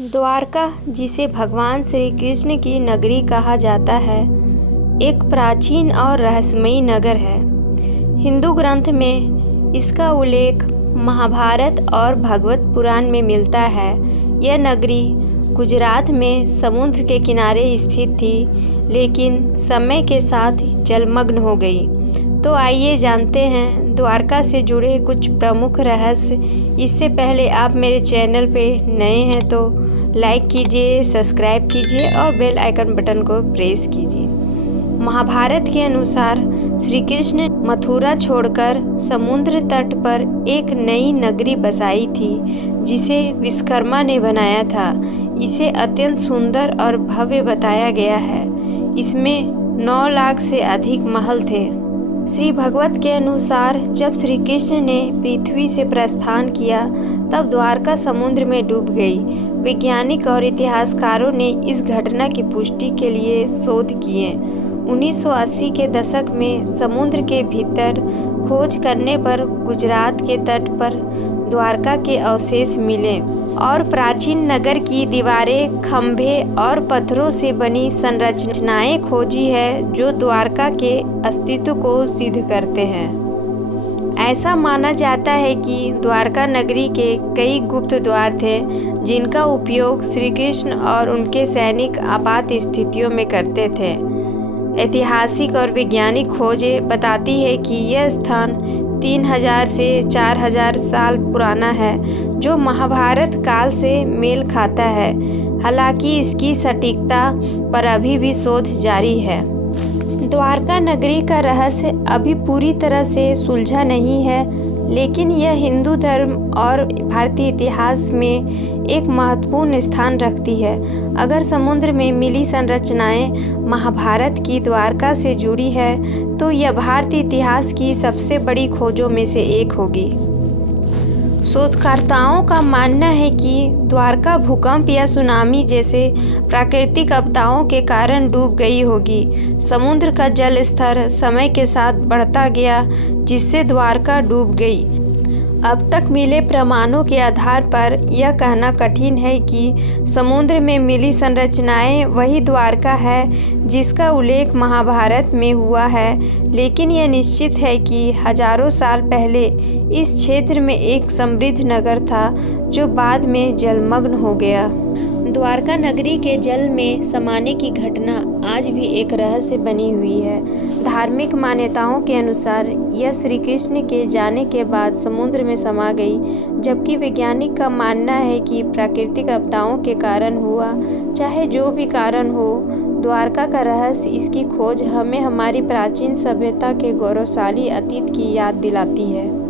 द्वारका, जिसे भगवान श्री कृष्ण की नगरी कहा जाता है, एक प्राचीन और रहस्यमयी नगर है। हिंदू ग्रंथ में इसका उल्लेख महाभारत और भगवत पुराण में मिलता है। यह नगरी गुजरात में समुद्र के किनारे स्थित थी, लेकिन समय के साथ जलमग्न हो गई। तो आइए जानते हैं द्वारका से जुड़े कुछ प्रमुख रहस्य। इससे पहले आप मेरे चैनल पे नए हैं तो लाइक कीजिए, सब्सक्राइब कीजिए और बेल आइकन बटन को प्रेस कीजिए। महाभारत के अनुसार श्री कृष्ण मथुरा छोड़कर समुद्र तट पर एक नई नगरी बसाई थी, जिसे विश्वकर्मा ने बनाया था। इसे अत्यंत सुंदर और भव्य बताया गया है। इसमें 9 लाख से अधिक महल थे। श्री भगवत के अनुसार जब श्री कृष्ण ने पृथ्वी से प्रस्थान किया, तब द्वारका समुद्र में डूब गई। वैज्ञानिक और इतिहासकारों ने इस घटना की पुष्टि के लिए शोध किए। 1980 के दशक में समुद्र के भीतर खोज करने पर गुजरात के तट पर द्वारका के अवशेष मिले और प्राचीन नगर की दीवारें, खंभे और पत्थरों से बनी संरचनाएं खोजी है, जो द्वारका के अस्तित्व को सिद्ध करते हैं। ऐसा माना जाता है कि द्वारका नगरी के कई गुप्त द्वार थे, जिनका उपयोग श्री कृष्ण और उनके सैनिक आपात स्थितियों में करते थे। ऐतिहासिक और वैज्ञानिक खोजें बताती है कि यह स्थान 3000 से 4000 साल पुराना है, जो महाभारत काल से मेल खाता है। हालांकि इसकी सटीकता पर अभी भी शोध जारी है। द्वारका नगरी का रहस्य अभी पूरी तरह से सुलझा नहीं है, लेकिन यह हिंदू धर्म और भारतीय इतिहास में एक महत्वपूर्ण स्थान रखती है। अगर समुद्र में मिली संरचनाएं महाभारत की द्वारका से जुड़ी है, तो यह भारतीय इतिहास की सबसे बड़ी खोजों में से एक होगी। शोधकर्ताओं का मानना है कि द्वारका भूकंप या सुनामी जैसे प्राकृतिक आपदाओं के कारण डूब गई होगी। समुद्र का जल स्तर समय के साथ बढ़ता गया, जिससे द्वारका डूब गई। अब तक मिले प्रमाणों के आधार पर यह कहना कठिन है कि समुद्र में मिली संरचनाएं वही द्वारका है जिसका उल्लेख महाभारत में हुआ है, लेकिन यह निश्चित है कि हजारों साल पहले इस क्षेत्र में एक समृद्ध नगर था, जो बाद में जलमग्न हो गया। द्वारका नगरी के जल में समाने की घटना आज भी एक रहस्य बनी हुई है। धार्मिक मान्यताओं के अनुसार यह श्री कृष्ण के जाने के बाद समुद्र में समा गई, जबकि वैज्ञानिक का मानना है कि प्राकृतिक आपदाओं के कारण हुआ। चाहे जो भी कारण हो, द्वारका का रहस्य, इसकी खोज हमें हमारी प्राचीन सभ्यता के गौरवशाली अतीत की याद दिलाती है।